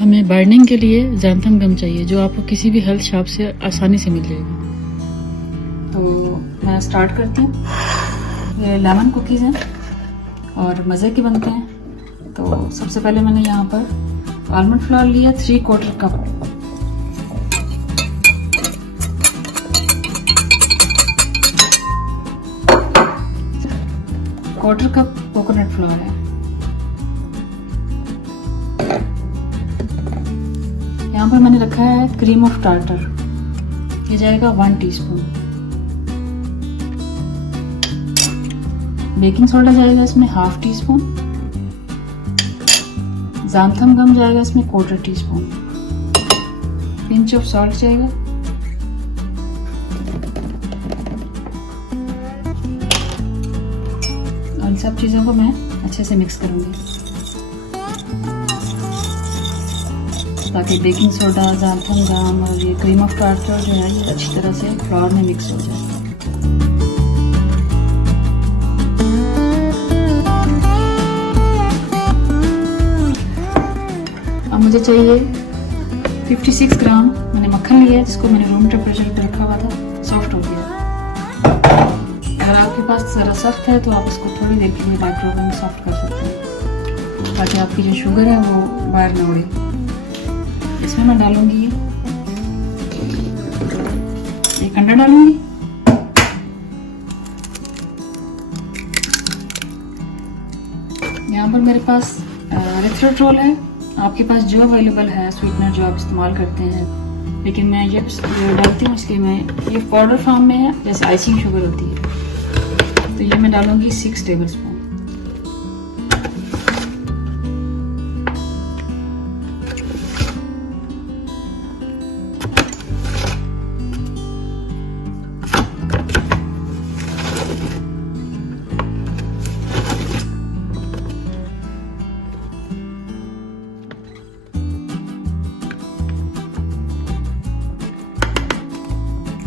हमें बाइंडिंग के लिए xanthan गम चाहिए जो आपको किसी भी हेल्थ शॉप से आसानी से मिल जाएगी। तो मैं स्टार्ट करती हूँ। ये लेमन कुकीज़ हैं और मज़े के बनते हैं। तो सबसे पहले मैंने यहाँ पर आलमंड फ्लोर लिया 3/4 cup. Quarter cup coconut floor है। यहाँ पर मैंने रखा है क्रीम ऑफ टार्टर, ये जाएगा 1 टीस्पून। बेकिंग सोडा जाएगा इसमें 1/2 टीस्पून। xanthan गम जाएगा इसमें 1/4 टीस्पून। पिंच ऑफ सॉल्ट जाएगा। और इन सब चीज़ों को मैं अच्छे से मिक्स करूँगी ताकि बेकिंग सोडा, xanthan गम और ये क्रीम ऑफ टार्टर जो है ये अच्छी तरह से फ्लोर में मिक्स हो जाए। अब मुझे चाहिए 56 ग्राम मैंने मक्खन लिया है जिसको मैंने रूम टेम्परेचर पर रखा हुआ था, सॉफ्ट हो गया। अगर आपके पास ज़रा सख्त है तो आप इसको थोड़ी देर के लिए माइक्रोवेव में सॉफ्ट कर सकते हैं ताकि आपकी जो शुगर है वो बाहर ना उड़े। इसमें मैं डालूंगी एक अंडा डालूंगी। यहाँ पर मेरे पास एरिथ्रिटोल है। आपके पास जो अवेलेबल है स्वीटनर जो आप इस्तेमाल करते हैं, लेकिन मैं ये डालती हूँ इसलिए मैं ये पाउडर फॉर्म में है, जैसे आइसिंग शुगर होती है। तो ये मैं डालूंगी 6 टेबलस्पून।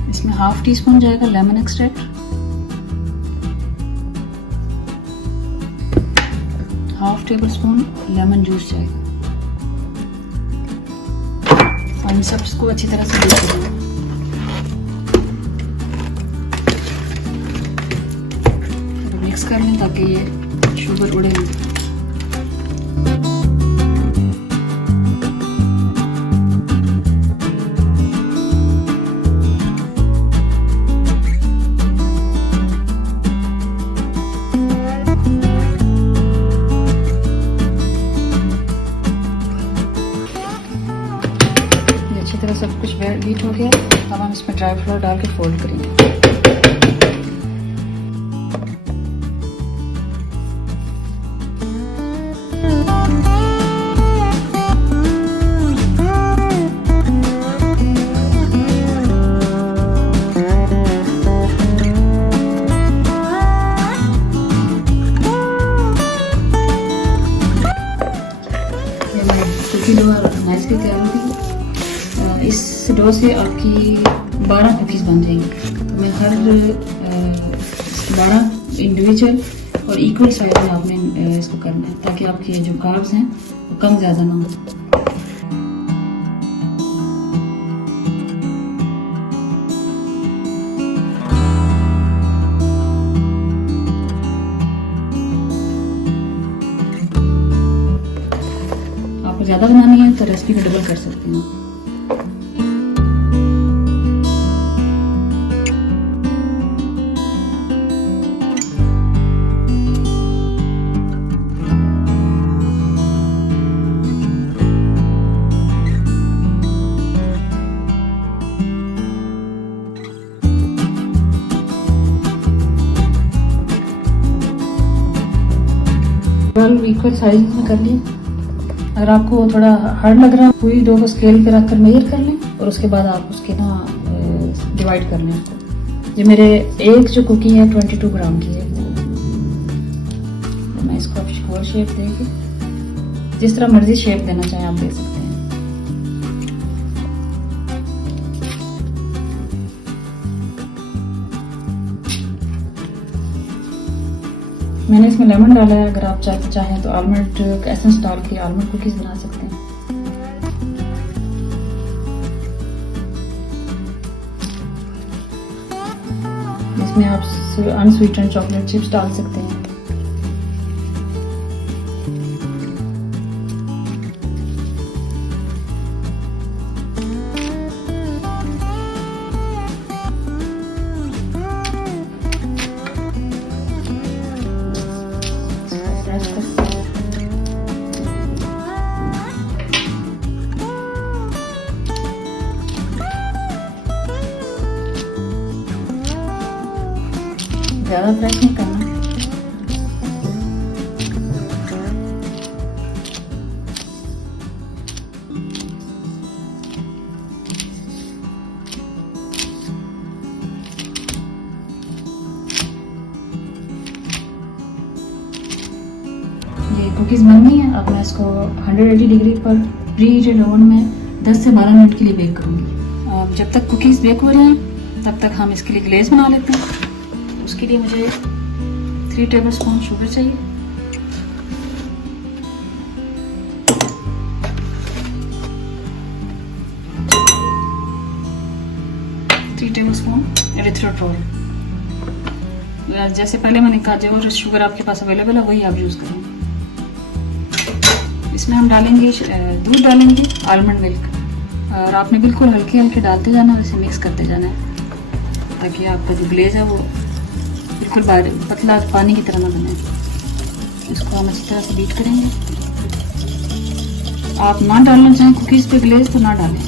इसमें 1/2 टीस्पून जाएगा lemon extract, 1/2 tablespoon lemon juice जाएगा। और इन सब को अच्छी तरह से मिक्स करेंगे। तो मिक्स कर लें ताकि ये शुगर उड़े नहीं। अच्छी तरह सब कुछ बीट हो गया। अब हम इसमें ड्राई फ्लोर डाल के फोल्ड करेंगे। कुकी डो नाइस की तैयार होगी। इस डो से आपकी 12 कुकीज़ बन जाएंगी। तो मैं हर 12 इंडिविजुअल और इक्वल साइज में आपने इसको करना है ताकि आपके जो कार्ब्स हैं वो कम ज़्यादा ना हो। आपको ज़्यादा बनानी है तो रेसिपी को डबल कर सकते हैं। इक्वल साइज में कर लें। अगर आपको थोड़ा हार्ड लग रहा है पूरी डो को स्केल पे रख कर मेजर कर लें और उसके बाद आप उसके ना डिवाइड कर लें इसको। ये मेरे एक जो कुकी है 22 ग्राम की है। मैं इसको अब शेप देके, जिस तरह मर्जी शेप देना चाहे आप दे सकते हैं। मैंने इसमें लेमन डाला है, अगर आप चाहें तो आलमंड एसेंस डाल के आलमंड कुकीज बना सकते हैं। इसमें आप अनस्वीटेंड चॉकलेट चिप्स डाल सकते हैं। ज़्यादा फ्रेश नहीं करना। ये कुकीज़ बन गई हैं। अब मैं इसको 180 डिग्री पर प्री हीटेड ओवन में 10 से 12 मिनट के लिए बेक करूँगी। जब तक कुकीज़ बेक हो रहे हैं तब तक हम इसके लिए ग्लेज़ बना लेते हैं। उसके लिए मुझे 3 टेबलस्पून शुगर चाहिए, 3 टेबलस्पून एरिथ्रिटोल। जैसे पहले मैंने कहा, जो शुगर आपके पास अवेलेबल है वही आप यूज़ करें। इसमें हम डालेंगे दूध, डालेंगे आलमंड मिल्क, और आपने बिल्कुल हल्के हल्के डालते जाना और इसे मिक्स करते जाना है ताकि आपका जो ग्लेज है वो बिल्कुल पतला पानी की तरह ना बने। इसको हम अच्छी तरह से बीट करेंगे। आप ना डालना चाहें कुकीज़ पे ग्लेज तो ना डालें,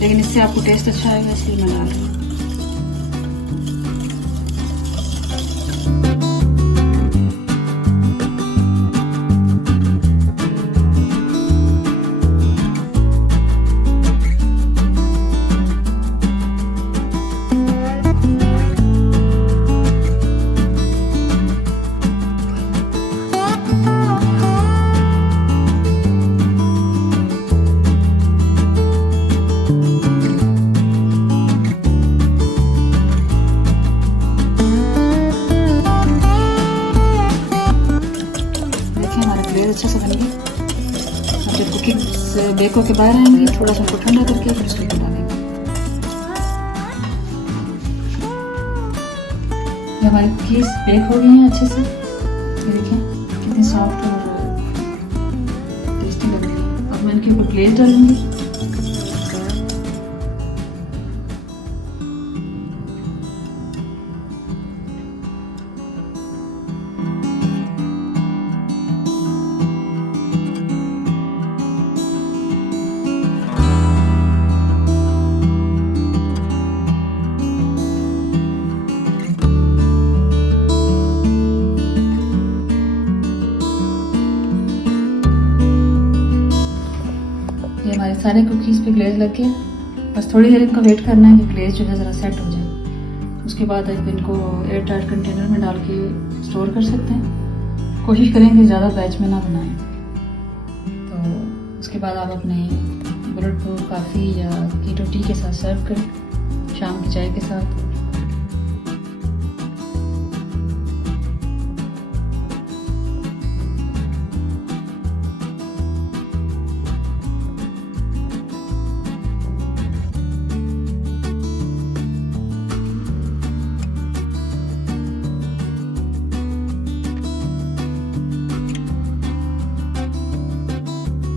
लेकिन इससे आपको टेस्ट अच्छा आएगा, इसलिए मैं डाल रही हूँ। अच्छे से बनेंगे। जब कुकीज़ बेक होके बाहर आएंगे, थोड़ा सा उनको ठंडा करके फिर उसको बना देंगे। ये हमारी कुकीज़ बेक हो गई हैं अच्छे से। ये देखिए कितनी सॉफ्ट और टेस्टी लग रही है। अब मैं इनके ऊपर ग्लेज़ डालूंगी। हमारे सारे कुकीज़ पे ग्लेज लग गया। बस थोड़ी देर इनको वेट करना है कि ग्लेज जो है ज़रा सेट हो जाए। उसके बाद आप इनको एयर टाइट कंटेनर में डाल के स्टोर कर सकते हैं। कोशिश करें कि ज़्यादा बैच में ना बनाएं। तो उसके बाद आप अपने बुलेट प्रूफ कॉफ़ी या कीटो टी के साथ सर्व करें, शाम की चाय के साथ।